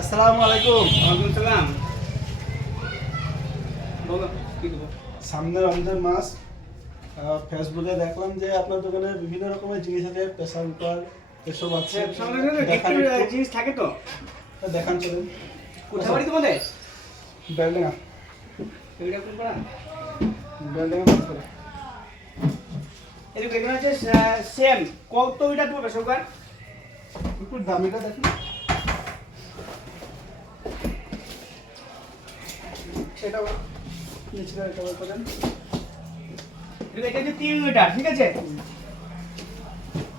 আসসালামু আলাইকুম ওয়ালাইকুম সালাম। বলো কি দেবো সামনে রমজান মাস ফেসবুকে দেখলাম যে আপনার দোকানে বিভিন্ন রকমের জিনিস আছে প্রেসার কুকার এসব আছে। দেখান একটু। জিনিস থাকে তো। দেখান চলেন। কোথায় বাড়ি তোমাদের? বেলডেঙ্গা। এইটা কোন পাড়া? বেলডেঙ্গা করে এদিকে এখানে হচ্ছে সেম কত পড়বে সরকার একটু দামিটা দেখুন। এটা নিচে এটা করেন এটা হচ্ছে তিন লিটার ঠিক আছে?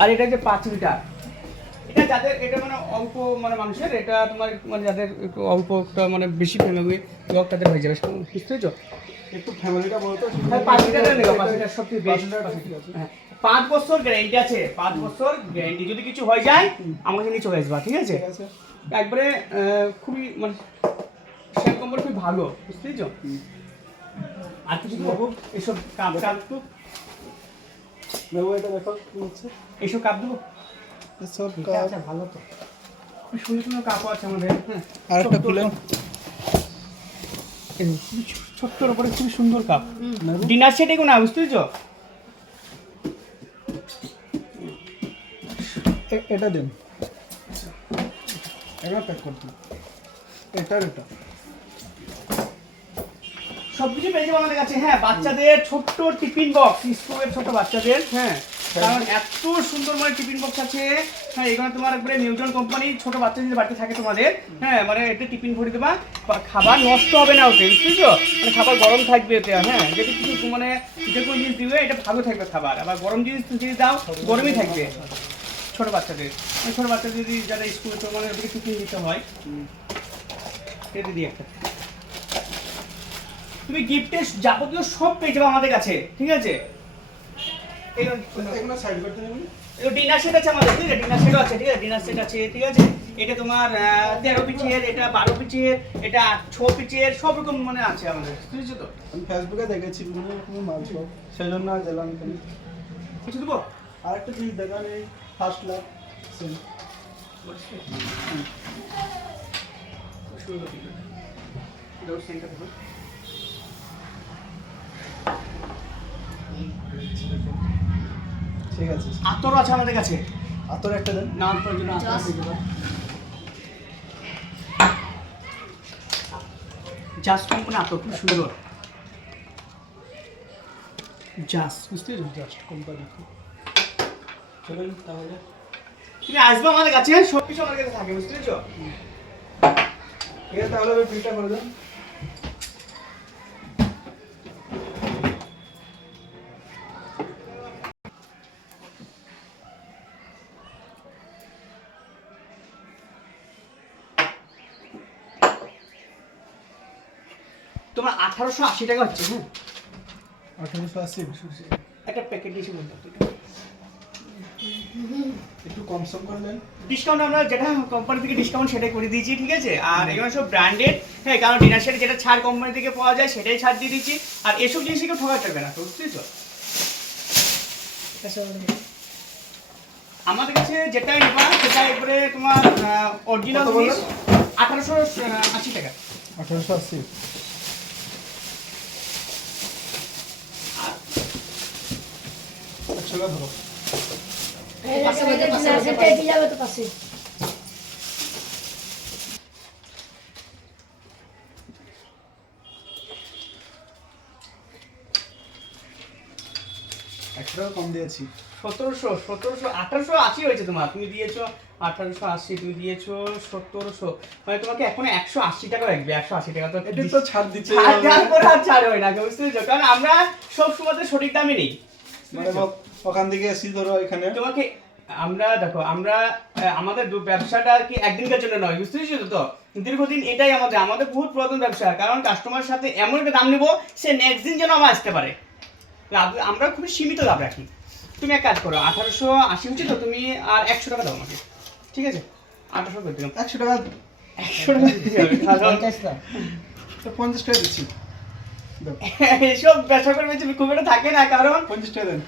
আর এটা হচ্ছে পাঁচ লিটার এটা যাদের এটা মানে অল্প মানে মানুষের এটা তোমার মানে যাদের একটু অল্প একটা মানে বেশি ফ্যামিলি লোক তাদের হয়ে যাবে বুঝতে পেরেছ? একটু ফ্যামিলিটা বলতো হ্যাঁ, পাঁচ লিটারের নেব, পাঁচ লিটার সবচেয়ে বেস্ট। হ্যাঁ, পাঁচ বছর গ্যারেন্টি আছে পাঁচ বছর গ্যারেন্টি যদি কিছু হয়ে যায় আমার কাছে নিয়ে চলে আসবা ঠিক আছে? একবারে খুবই মানে সেল কোম্পানি খুবই ভালো বুঝতে পেরেছ আর কিছু দেবো এসব কাপ কাপ বাবু এটা দেখো কি হচ্ছে? এইসব কাপ দেবো? এটা আছে ভালো তো। খুব সুন্দর সুন্দর কাপও আছে আমাদের হ্যাঁ। আর একটা ছো- ছোট্টর উপরে খুবই সুন্দর কাপ। ডিনার সেট এগুলো না বুঝতে পেরেছ এটা দিন। এটা প্যাক করতে এটার এটা। সব কিছু পেয়ে যাব আমাদের কাছে। হ্যাঁ বাচ্চাদের ছোট্ট টিফিন বক্স স্কুলের ছোট বাচ্চাদের হ্যাঁ। কারণ এত সুন্দর মানে টিফিন বক্স আছে। হ্যাঁ এখানে তোমার একবারে নিউজন কোম্পানি ছোট বাচ্চা যদি বাড়িতে থাকে তোমাদের হ্যাঁ মানে এটা টিফিন ভরে দেবা। খাবার নষ্ট হবে না ওতে বুঝতেছো মানে খাবার গরম থাকবে এতে হ্যাঁ যদি কিছু মানে যে কোনো জিনিস দিবে এটা ভালো থাকবে খাবার। আবার গরম জিনিস যদি দাও গরমই থাকবে। ছোট বাচ্চাদের। ছোট বাচ্চাদের যদি যারা স্কুলে তো মানে ওদেরকে টিফিন দিতে হয় এটা দিই একটা। তুমি গিফটের যাবতীয় সব পেয়ে যাবে আমাদের কাছে ঠিক আছে? এগুলো সাইড করতে ডিনার সেট আছে আমাদের ঠিক আছে? ডিনার সেটও আছে ঠিক আছে? ডিনার সেট আছে ঠিক আছে? এটা তোমার তেরো পিচের এটা বারো পিচের এটা ছ পিচের সব রকম মানে আছে আমাদের বুঝেছ তো? আমি ফেসবুকে দেখেছি বিভিন্ন রকমের মাল সব। সেই জন্য আজ এলাম এখানে। কিছু দেবো? আর একটা জিনিস দেখান এই ফার্স্ট লাভ সেন্টার ঠিক আছে। আতরও আছে আমাদের কাছে। আতর একটা দেন। না প্রয়োজন আতর দেবো। জাস্ট কোম্পানি আতর? খুব সুন্দর। জাস্ট বুঝতে পেরেছ জাস্ট কোম্পানি চলেন তাহলে। তুমি আসবে আমাদের কাছে সব কিছু আমাদের কাছে থাকে বুঝতে পেরেছ? ঠিক আছে তাহলে ওই বিলটা করে দেন। তোমার আঠারোশো আশি টাকা হচ্ছে হ্যাঁ আঠারোশো আশি একটা প্যাকেট দিয়েছি বলতে একটু কম সম করে দেন। ডিসকাউন্ট আমরা যেটা কোম্পানি থেকে ডিসকাউন্ট সেটাই করে দিয়েছি ঠিক আছে? আর এগুলো সব ব্র্যান্ডেড হ্যাঁ কারণ ডিনার সেটে যেটা ছাড় কোম্পানি থেকে পাওয়া যায় সেটাই ছাড় দিয়ে দিচ্ছি আর এসব জিনিস কেউ ঠকা যাবে না তো? বুঝতেছো আমাদের কাছে যেটাই নেবা সেটা একবারে তোমার অরিজিনাল আঠারোশো আশি টাকা। আঠারোশো আশি। টাকা ধরো একশো কম দিয়েছি। সতেরোশো সতেরোশো আঠারোশো আশি হয়েছে তোমার। তুমি দিয়েছ আঠারোশো আশি তুমি দিয়েছ সতেরোশো। মানে তোমাকে এখন একশো আশি টাকা লাগবে একশো আশি টাকা তো এটা তো ছাড় দিচ্ছে আর ছাড় হয় না বুঝতে পেরেছ? কারণ আমরা সব সময় সঠিক দামে নেই। মানে ওখান থেকে এসি ধরো এখানে। তোমাকে আমরা দেখো আমরা আমাদের ব্যবসাটা আর কি একদিনকার জন্য নয় বুঝতে পেরেছ তো? দীর্ঘদিন এটাই আমাদের আমাদের বহুত পুরাতন ব্যবসা কারণ কাস্টমারের সাথে এমন একটা দাম নেব সে নেক্সট দিন যেন আমার আসতে পারে। লাভ আমরা খুবই সীমিত লাভ রাখি। তুমি এক কাজ করো আঠারোশো আশি হচ্ছে তো তুমি আর একশো টাকা দাও আমাকে ঠিক আছে? আঠারোশো করে দিলাম। একশো টাকা একশো টাকা পঞ্চাশ টাকা দিচ্ছি। এসব ব্যবসা করে খুব একটা থাকে না কারণ পঞ্চাশ টাকা দেন।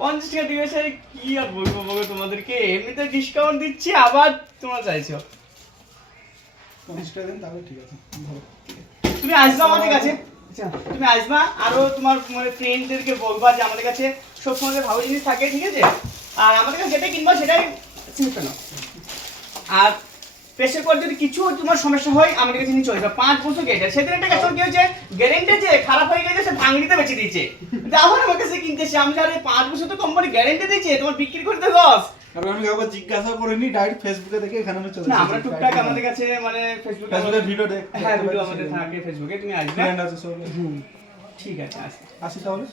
পঞ্চাশ টাকা দিবে স্যার কি আর বলব বলো তোমাদেরকে? এমনিতে ডিসকাউন্ট দিচ্ছি আবার তোমরা চাইছো। পঞ্চাশ টাকা দিন তাহলে ঠিক আছে। তুমি আসবা আমাদের কাছে। আচ্ছা, তুমি আসবা আরও তোমার মানে ফ্রেন্ডদেরকে বলবা যে আমাদের কাছে সবসময় ভালো জিনিস থাকে ঠিক আছে? আর আমাদের কাছে যেটাই কিনবা সেটাই চিন্তা নাও। আর প্রেশার কুকার যদি কিছু তোমার সমস্যা হয় আমাদের কাছে নিয়ে চলে যাবে পাঁচ বছর গেটে সেদিন একটা কাস্টমার কি হয়েছে গ্যারেন্টি যে খারাপ হয়ে গেছে সে ভাঙড়িতে বেঁচে দিয়েছে। আবার আমার কাছে কিনতে এসে আমি আরে পাঁচ বছর তো কোম্পানি গ্যারেন্টি দিয়েছে তোমার বিক্রি করতে লস কারণ আমি কাউকে জিজ্ঞাসা করিনি ডাইরেক্ট ফেসবুকে দেখে এখানে আমি চলে না আমরা টুকটাক আমাদের কাছে মানে ফেসবুকে ফেসবুকে ভিডিও দেখ হ্যাঁ ভিডিও আমাদের থাকে ফেসবুকে তুমি আসবে। ঠিক আছে আসি। তাহলে?